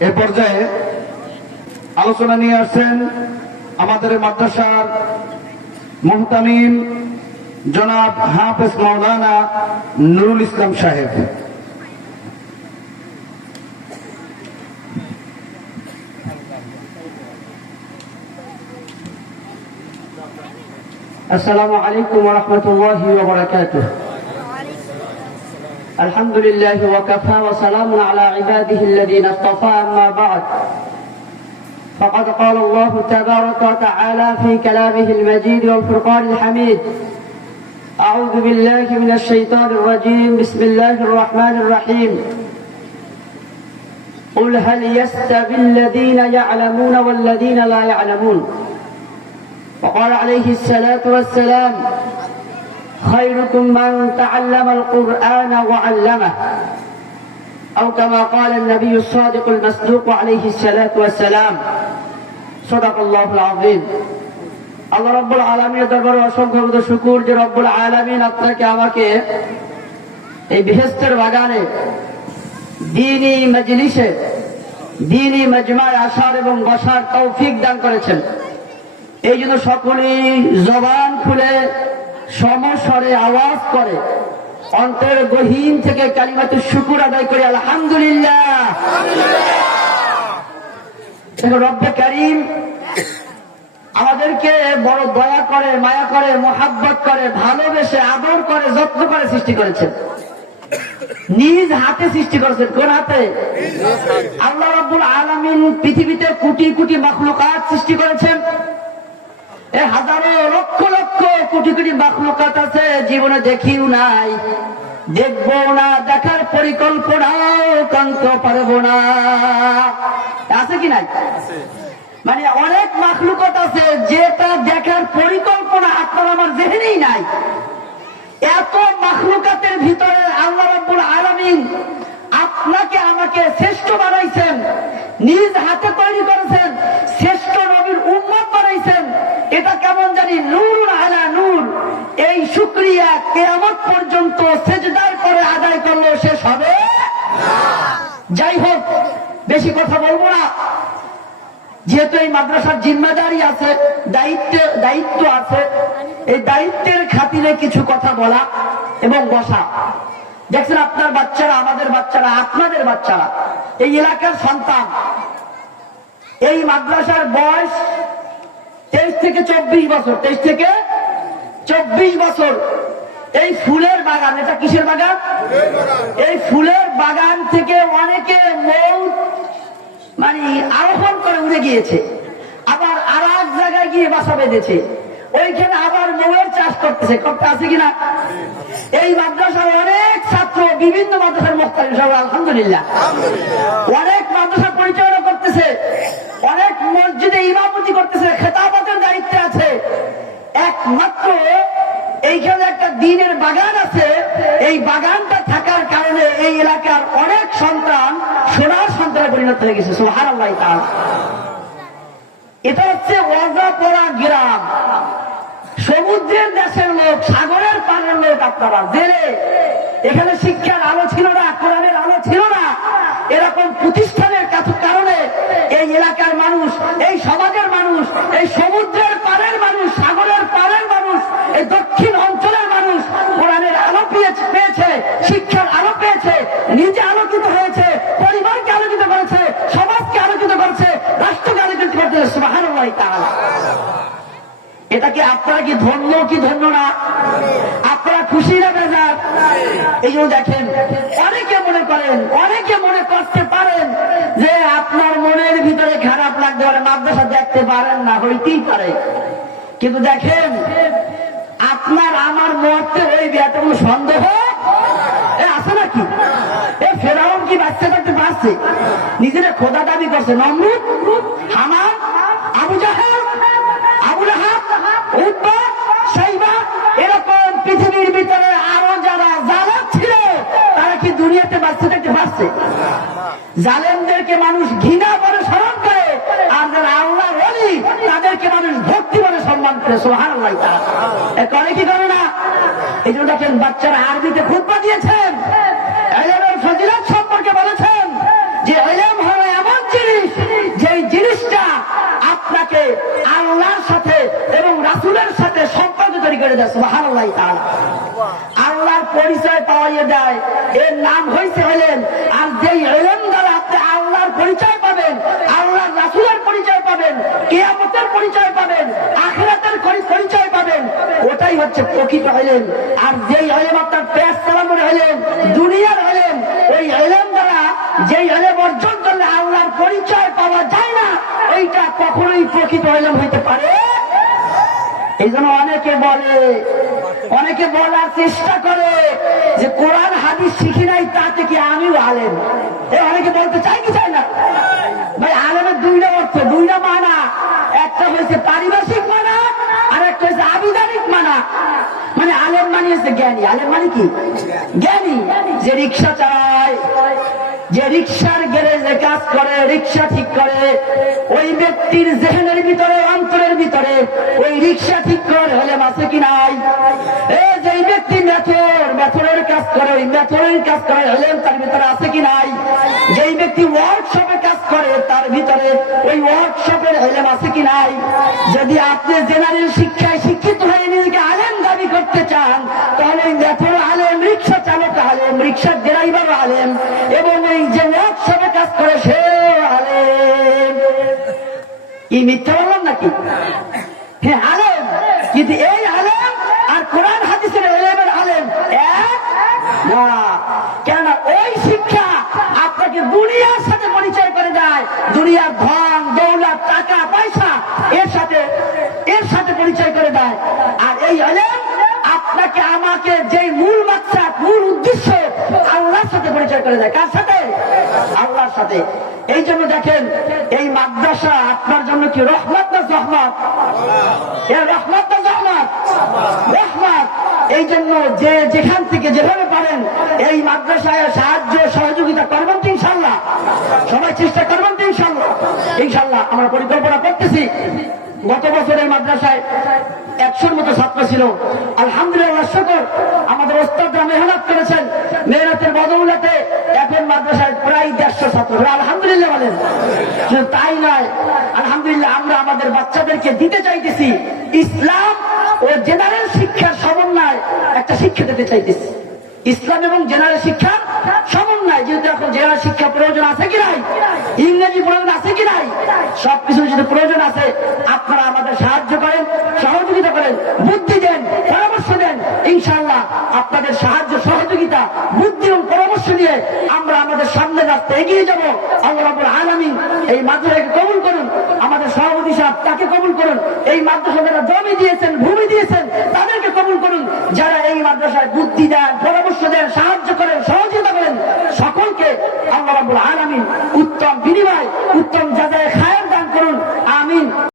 এ পর্যায়ে আলোচনা নিয়ে আসছেন আমাদের মাদ্রাসার মোহতামিম জনাব হাফেজ মৌলানা নুরুল ইসলাম সাহেব। আসসালামু আলাইকুম রহমতুল্লাহ বারাকাতুহ। الحمد لله وكفى وسلام على عباده الذين اصطفى أما بعد. فقد قال الله تبارك وتعالى في كلامه المجيد والفرقان الحميد أعوذ بالله من الشيطان الرجيم بسم الله الرحمن الرحيم. قل هل يستوي الذين يعلمون والذين لا يعلمون؟ وقال عليه الصلاة والسلام خيركم من تعلم القرآن وعلمه أو كما قال النبي الصادق المصدوق عليه الصلاة والسلام صدق الله العظيم আল্লাহ রব্বুল আলমীর দরবারে অসংখ্য মতো শুকুর যে রব্বুল আলমিন আপনাকে আমাকে এই বেহেস্তের বাগানে দিনই মজলিসে দিনই মজমায় আসার এবং বসার তৌফিক দান করেছেন এই জন্য সকলেই জবান খুলে সমস্বরে আওয়াজ করে। অন্তরের গহীন থেকে কালিমাতে শুকুর আদায় করে, আলহামদুলিল্লাহ। রব্বে করিম আমাদেরকে বড় দয়া করে, মায়া করে, মোহাব্বত করে, ভালোবেসে, আদর করে, যত্ন করে সৃষ্টি করেছেন। নিজ হাতে সৃষ্টি করেছেন। কোন হাতে? আল্লাহ রাব্বুল আলামিন পৃথিবীতে কোটি কোটি মাখলুকাত সৃষ্টি করেছেন। এ হাজারো লক্ষ কোটি কোটি মাখলুকাত আছে জীবনে দেখিও নাই। দেখব না দেখার পরিকল্পনাও কান্ত পারব না। আছে কি নাই? মানে অনেক মাখলুকত আছে যেটা দেখার পরিকল্পনা আপনার আমার জেহেনেই নাই। এত মাখলুকাতের ভিতরে আল্লাহ রাব্বুল আলামিন আপনাকে আমাকে শ্রেষ্ঠ বানাইছেন নিজ হাতে তৈরি করেছেন শ্রেষ্ঠ নবীর উম্মত বানাইছেন। এটা কেমন জানি নূর আলা নূর এই শুক্রিয়া কেয়ামত পর্যন্ত সেজদার করে আদায় করলে শেষ হবে যাই হোক, বেশি কথা বলব না। যেহেতু এই মাদ্রাসার জিম্মাদারি আছে, দায়িত্ব দায়িত্ব আছে, এই দায়িত্বের খাতিরে কিছু কথা বলা এবং বসা। দেখছেন, আপনার বাচ্চারা, আমাদের বাচ্চারা, আপনাদের বাচ্চারা, এই এলাকার সন্তান, এই মাদ্রাসার বয়স তেইশ থেকে চব্বিশ বছর, তেইশ থেকে চব্বিশ বছর। এই ফুলের বাগান, এটা কিসের বাগান? এই ফুলের বাগান থেকে অনেকে মৌ মানে আরোহণ করে উড়ে গিয়েছে। আবার আর এক জায়গায় গিয়ে বাসা বেঁধেছে। ওইখানে আবার মৌয়ের চাষ করতেছে। করতে আছে কিনা? এই মাদ্রাসার অনেক ছাত্র, বিভিন্ন মাদ্রাসার মোস্তারি সব আলহামদুলিল্লাহ। অনেক মাদ্রাসা পরিচালনা করতেছে। অনেক মসজিদে ইমামতি করতেছে। খেতাবতের দায়িত্বে আছে। একমাত্র এইখানে একটা দিনের বাগান আছে। এই বাগানটা থাকার কারণে এই এলাকার অনেক সন্তান, সোনার সন্তানে পরিণত হয়ে গেছে সোহার আল্লাহ এটা হচ্ছে অজাপড়া গ্রাম। সমুদ্রের দেশের লোক, সাগরের পাড়ের লোক আপনারা, জেলে। এখানে শিক্ষার আলো ছিল না, কোরআনের আলো ছিল না। এরকম প্রতিষ্ঠানের কারণে এই এলাকার মানুষ, এই সমাজের মানুষ, এই সমুদ্রের পাড়ের মানুষ সাগরের পাড়ের মানুষ এই দক্ষিণ অঞ্চলের মানুষ কোরআনের আলো পেয়েছে পেয়েছে শিক্ষার আলো পেয়েছে নিজে আলোকিত হয়েছে পরিবারকে আলোকিত করেছে সমাজকে আলোকিত করেছে রাষ্ট্রকে আলোকিত করতে সুবাহ এটা কি আপনারা কি ধন্য কি ধন্য না? আপনারা খুশি না বেজার? এই জন্য দেখেন, অনেকে মনে করেন, অনেকে মনে করতে পারেন যে আপনার মনের ভিতরে খারাপ লাগতে পারে, মাদ্রাসা দেখতে পারেন না, হইতেই পারে। কিন্তু দেখেন, আপনার আমার মরতে ওই বিয়াতে কোনো সন্দেহ আছে নাকি? এ ফেরাউন কি বাচ্চা থাকতে পারছে? নিজেরা খোদা দাবি করছে, নমরুদ হামান কি দুনিয়াতে বাঁচতে থাকতে পারছে জালেমদেরকে মানুষ ঘৃণা করে স্মরণ করে, আর যারা আল্লাহ বলি তাদেরকে মানুষ ভক্তি করে সম্মান করে সোহান করে কি করে না? এই জন্য দেখেন বাচ্চারা আরবিতে খুঁজবা দিয়েছেন। সম্পর্কে বলেছেন যে এলেম হলো এমন জিনিস যে জিনিসটা আপনাকে আল্লাহর সাথে এবং রাসুলের সাথে সম্পর্ক তৈরি করে দেয় সোহান আল্লাহ পরিচয় পাওয়াইয়ে দেয়। এর নাম হয়েছে হলেন, আর যেই এলেন দ্বারা আপনি আল্লাহর পরিচয় পাবেন, আল্লাহর রাসুলের পরিচয় পাবেন, কেয়ামতের পরিচয় পাবেন, আখেরাতের পরি- পরিচয় পাবেন। ওটাই হচ্ছে প্রকৃত হলেন আর যেই হলেন আপনার পেশ চালানোর হলেন দুনিয়ার হলেন ওই হলেন দ্বারা যেই হলেন অর্জন করলে আল্লাহর পরিচয় পাওয়া যায় না ওইটা কখনোই প্রকৃত হলেন হইতে পারে। এই জন্য অনেকে বলে অনেকে বলার চেষ্টা করে যে কোরআন, হাদিস শিখি নাই তাতে কি আমিও আলেম। অনেকে বলতে চাই কি চাই না? ভাই, আলেমের দুইটা অর্থ দুইটা মানা। একটা হয়েছে পারিভাষিক মানা, আর একটা হয়েছে আবিধানিক মানা। মানে আলেম মানি হচ্ছে জ্ঞানী। আলেম মানে কি? জ্ঞানী। যে রিক্সা চালায় যে রিক্সার গ্যারেজে কাজ করে, রিক্সা ঠিক করে, ওই ব্যক্তির জেহেনের ভিতরে, অন্তরের ভিতরে ওই রিক্সা ঠিক করে হলে আছে কি নাই? এই ব্যক্তি মেথর, মেথরের কাজ করে, ওই মেথরের কাজ করে হলে তার ভিতরে আছে কি নাই? যেই ব্যক্তি ওয়ার্কশপে কাজ করে, তার ভিতরে ওই ওয়ার্কশপের হেলেম আছে কি নাই? যদি আপনি জেনারেল শিক্ষায় শিক্ষিত হয়ে নিজেকে আলেম দাবি করতে চান, তাহলে মেথর আলেম, রিক্সা চালক আলেম, রিক্সার ড্রাইভার আলেম কাজ করে সে আলেম। এই মিথ্যা বললাম নাকি? হ্যাঁ আলেম। কিন্তু এই আলেম আর কোরআন হাদিসের এলেমের আলেম কেন ওই শিক্ষা আপনাকে দুনিয়ার সাথে পরিচয় করে দেয়। দুনিয়ার ধন, দৌলত, টাকা, পয়সা এর সাথে এর সাথে পরিচয় করে দেয়। আর এই আলেম সাথে এই জন্য দেখেন, এই মাদ্রাসা আপনার জন্য কি রহমত না জহমত? রহমত না জহমত? রহমত। এই জন্য যে যেখান থেকে যেভাবে পারেন, এই মাদ্রাসায় সাহায্য, সহযোগিতা করবেন তো ইনশাল্লাহ। সবাই চেষ্টা করবেন তো ইনশাল্লাহ। ইনশাল্লাহ আমরা পরিকল্পনা করতেছি। গত বছরের মাদ্রাসায় একশোর মতো ছাত্র ছিল। আলহামদুলিল্লাহ শুকর। আমাদের ওস্তাদরা মেহনত করেছেন। মেহনতের বদৌলতে এখন মাদ্রাসায় প্রায় দেড়শো ছাত্র। আলহামদুলিল্লাহ বলেন। শুধু তাই নয়, আলহামদুলিল্লাহ আমরা আমাদের বাচ্চাদেরকে দিতে চাইতেছি ইসলাম ও জেনারেল শিক্ষার সমন্বয় একটা শিক্ষা দিতে চাইতেছি। ইসলাম এবং জেনারেল শিক্ষা সমন্বয়। যেহেতু এখন জেনারেল শিক্ষা প্রয়োজন আছে কি নাই? ইংরেজি প্রয়োজন আছে কি নাই? সবকিছু যদি প্রয়োজন আছে আপনারা আমাদের সাহায্য করেন সহযোগিতা করেন বুদ্ধি দেন পরামর্শ দেন ইনশাল্লাহ আপনাদের সাহায্য সহযোগিতা বুদ্ধি এবং পরামর্শ নিয়ে আমরা আমাদের এগিয়ে যাব। আল্লাহ আলামী এই মাদ্রাসাকে কবুল করুন। আমাদের সভাপতি সাহেব তাকে কবুল করুন। এই মাদ্রাসা যারা জমি দিয়েছেন